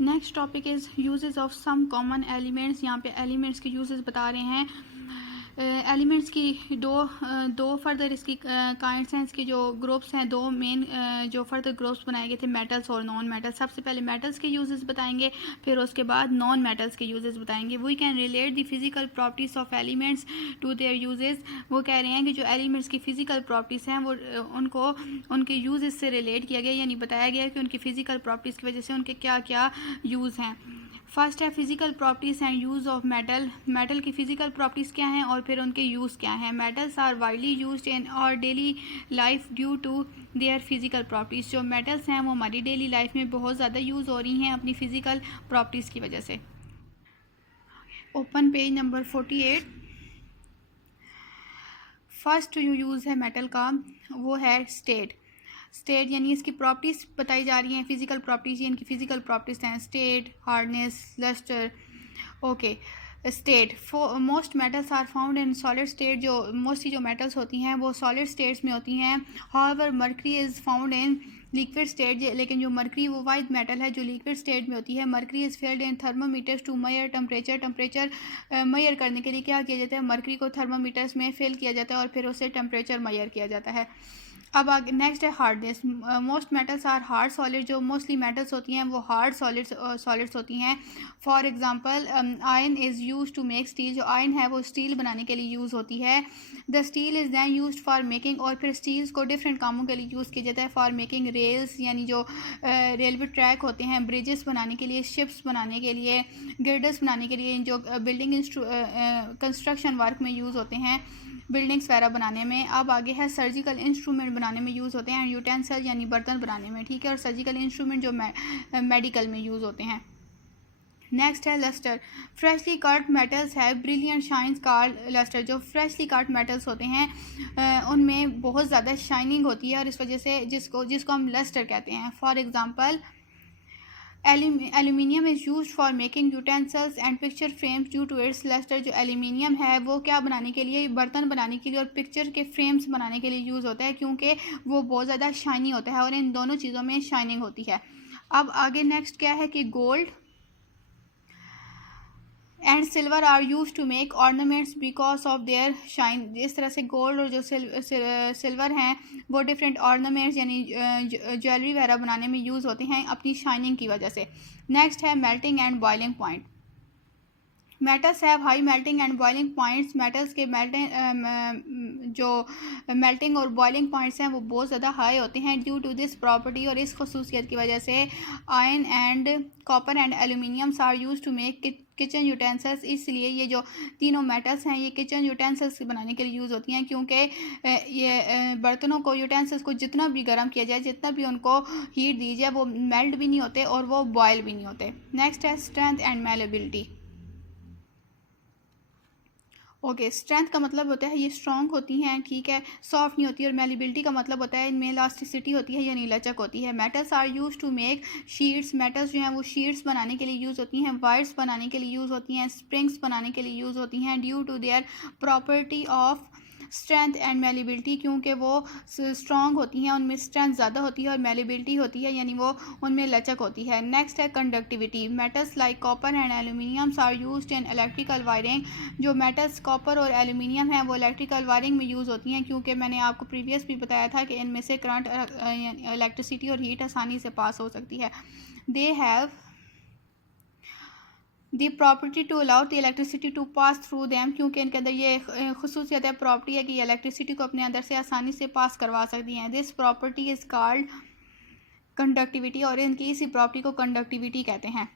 Next topic is uses of some common elements. यहाँ पे elements के यूजेस बता रहे हैं। एलिमेंट्स की दो फर्दर इसकी काइंड्स हैं, इसके जो ग्रुप्स हैं, दो मेन जो फर्दर ग्रुप्स बनाए गए थे, मेटल्स और नॉन मेटल्स। सबसे पहले मेटल्स के यूजेस बताएंगे, फिर उसके बाद नॉन मेटल्स के यूजेस बताएंगे। We can relate the physical properties of elements to their uses. वो कह रहे हैं कि जो एलिमेंट्स की फ़िज़िकल प्रॉपर्टीज़ हैं वो उनको उनके यूजेस से रिलेट किया गया, यानी बताया गया कि उनकी फ़िज़िकल प्रॉपर्टीज़ की वजह से उनके क्या क्या यूज़ हैं। फर्स्ट है physical properties and use of metal. Metal की फ़िज़िकल प्रॉपर्टीज़ क्या हैं और फिर उनके यूज़ क्या हैं। Metals are widely used in our daily life due to their physical properties. जो मेटल्स हैं वो हमारी डेली लाइफ में बहुत ज़्यादा यूज़ हो रही हैं अपनी फ़िज़िकल प्रॉपर्टीज़ की वजह से। Open page number 48। फर्स्ट जो यूज़ है मेटल का वो है स्टेट। स्टेट यानी इसकी प्रॉपर्टीज़ बताई जा रही हैं, फिजिकल प्रॉपर्टीज़, इनकी फिजिकल प्रॉपर्टीज़ हैं state, hardness, lustre. Okay, state most metals are found in solid state. जो मोस्टली जो मेटल्स होती हैं वो सॉलिड स्टेट्स में होती हैं। However mercury is found in liquid state. लेकिन जो मर्करी वो वाइट मेटल है जो लिक्विड स्टेट में होती है। Mercury is filled in thermometers to measure temperature. Temperature measure करने के लिए क्या किया जाता है, मर्करी को थर्मोमीटर्स में फिल किया जाता है और फिर उससे टेम्परेचर मेजर किया जाता है। अब आगे नेक्स्ट है hardness. Most metals are hard solid. जो मोस्टली मेटल्स होती हैं वो हार्ड सॉलिड्स होती हैं। For example iron is use to make steel. जो आयरन है वो स्टील बनाने के लिए यूज़ होती है। The steel is then use for making. और फिर स्टील्स को डिफरेंट कामों के लिए यूज़ किया जाता है। फॉर मेकिंग रेल्स यानी जो रेलवे ट्रैक होते हैं, ब्रिजेस बनाने के लिए, शिप्स बनाने के लिए, गिर्डर्स बनाने के लिए, जो बिल्डिंग कंस्ट्रक्शन वर्क में यूज़ होते हैं, बिल्डिंग्स वगैरह बनाने में। अब आगे है सर्जिकल इंस्ट्रूमेंट बनाने में यूज़ होते हैं, यूटेंसिल यानी बर्तन बनाने में, ठीक है। और सर्जिकल इंस्ट्रूमेंट जो मेडिकल में यूज़ होते हैं। नेक्स्ट है लस्टर। फ्रेशली कट मेटल्स है ब्रिलियंट शाइन्स कार्ड लस्टर। जो फ्रेशली कट मेटल्स होते हैं उनमें बहुत ज़्यादा शाइनिंग होती है और इस वजह से जिसको हम लस्टर कहते हैं। For example aluminium is use for making utensils and picture frames due to its lustre. जो एल्यूमिनियम है वो क्या बनाने के लिए, बर्तन बनाने के लिए और पिक्चर के फ्रेम्स बनाने के लिए यूज़ होता है, क्योंकि वो बहुत ज़्यादा शाइनी होता है और इन दोनों चीज़ों में शाइनिंग होती है। अब आगे नेक्स्ट क्या है कि gold and silver are use to make ornaments because of their shine. इस तरह से गोल्ड और जो सिल्वर हैं वो डिफरेंट ऑर्नामेंट्स यानी ज्वेलरी वगैरह बनाने में यूज़ होते हैं अपनी शाइनिंग की वजह से। नेक्स्ट है melting and boiling point. Metals have high melting and boiling points. Metals के जो मेल्टिंग और बॉइलिंग पॉइंट्स हैं वो बहुत ज़्यादा हाई होते हैं ड्यू टू दिस प्रॉपर्टी। और इस खसूसियत की वजह से iron and copper and aluminiums are use to make kitchen utensils. इसलिए ये जो तीनों मेटल्स हैं ये किचन यूटेंसिल्स बनाने के लिए यूज़ होती हैं, क्योंकि ये बर्तनों को, यूटेंसिल्स को जितना भी गर्म किया जाए, जितना भी उनको हीट दी जाए, वो मेल्ट भी नहीं होते और वो बॉयल भी नहीं होते। नेक्स्ट है strength and malleability. Okay, strength का मतलब होता है ये स्ट्रॉन्ग होती हैं, ठीक है, सॉफ्ट नहीं होती। और मेलिबिलिटी का मतलब होता है इनमें इलास्टिसिटी होती है यानी लचक होती है। Metals are use to make sheets. Metals जो हैं वो शीट्स बनाने के लिए यूज़ होती हैं, वायर्स बनाने के लिए यूज़ होती हैं, स्प्रिंग्स बनाने के लिए यूज़ होती हैं due to their property of strength and malleability. क्योंकि वो स्ट्रॉन्ग होती हैं, उनमें स्ट्रेंथ ज़्यादा होती है और मेलिबिलिटी होती है यानी वो उनमें लचक होती है। नेक्स्ट है conductivity. Metals like copper and aluminiums are used in electrical wiring. जो मेटल्स कॉपर और एल्यूमिनियम हैं वो इलेक्ट्रिकल वायरिंग में यूज़ होती हैं, क्योंकि मैंने आपको प्रीवियस भी बताया था कि इनमें से करंट, इलेक्ट्रिसिटी और हीट आसानी से पास हो सकती है। They have the property to allow the electricity to pass through them. क्योंकि इनके अंदर ये खसूसियत है, प्रॉपर्टी है कि इलेक्ट्रिसिटी को अपने अंदर से आसानी से पास करवा सकती हैं। This property is called conductivity. और इनकी इसी प्रॉपर्टी को कंडक्टिविटी कहते हैं।